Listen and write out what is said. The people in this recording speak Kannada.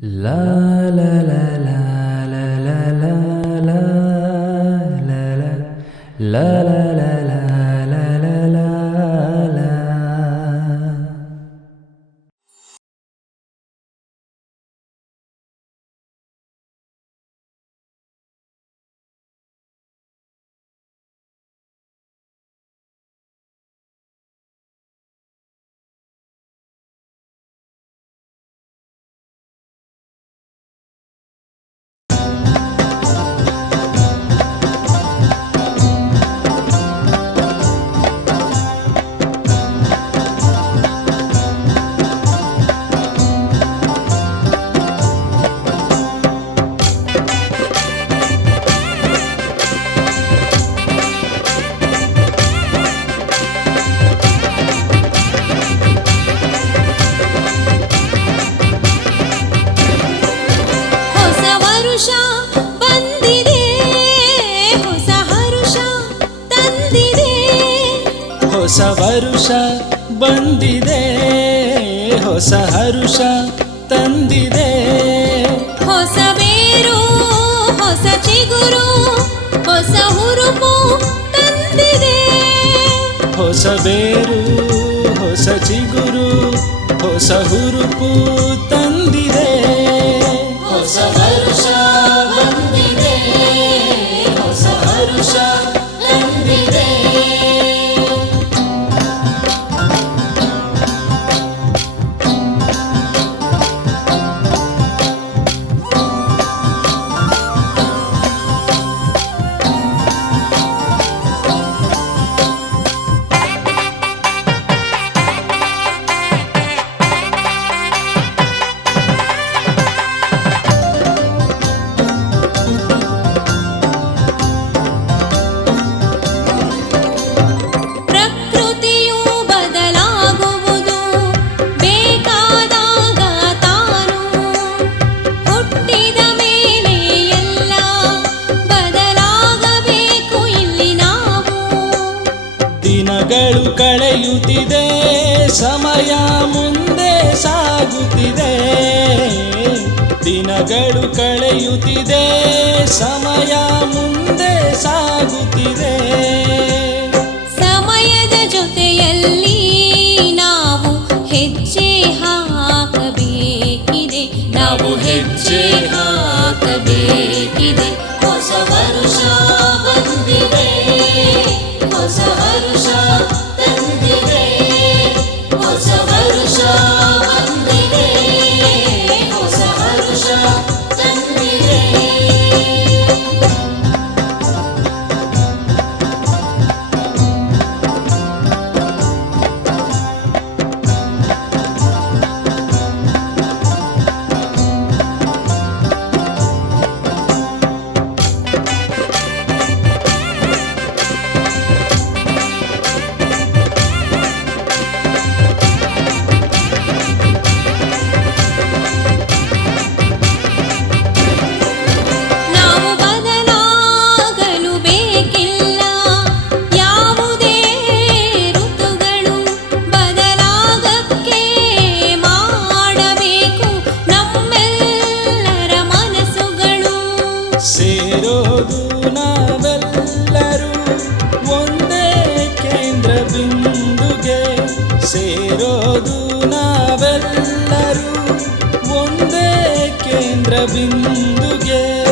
La ಹೊಸ ವರುಷ ಬಂದಿದೆ ಹೊಸ ಹರುಷ ತಂದಿದೆ. ಹೊಸ ಬೇರು ಹೊಸ ಚಿಗುರು ಹೊಸ ಹುರುಪು ತಂದಿದೆ. ಹೊಸ ಬೇರು ಹೊಸ ಚಿಗುರು ಹೊಸ ಹುರುಪು ಕಳೆಯುತ್ತಿದೆ ಸಮಯ ಮುಂದೆ ಸಾಗುತ್ತಿದೆ. ದಿನಗಳು ಕಳೆಯುತ್ತಿದೆ ಸಮಯ ಮುಂದೆ ಸಾಗುತ್ತಿದೆ. ನಾವೆಲ್ಲರೂ ಒಂದೇ ಕೇಂದ್ರ ಬಿಂದುಗೆ ಸೇರೋದು. ನಾವೆಲ್ಲರೂ ಒಂದೇ ಕೇಂದ್ರ ಬಿಂದುಗೆ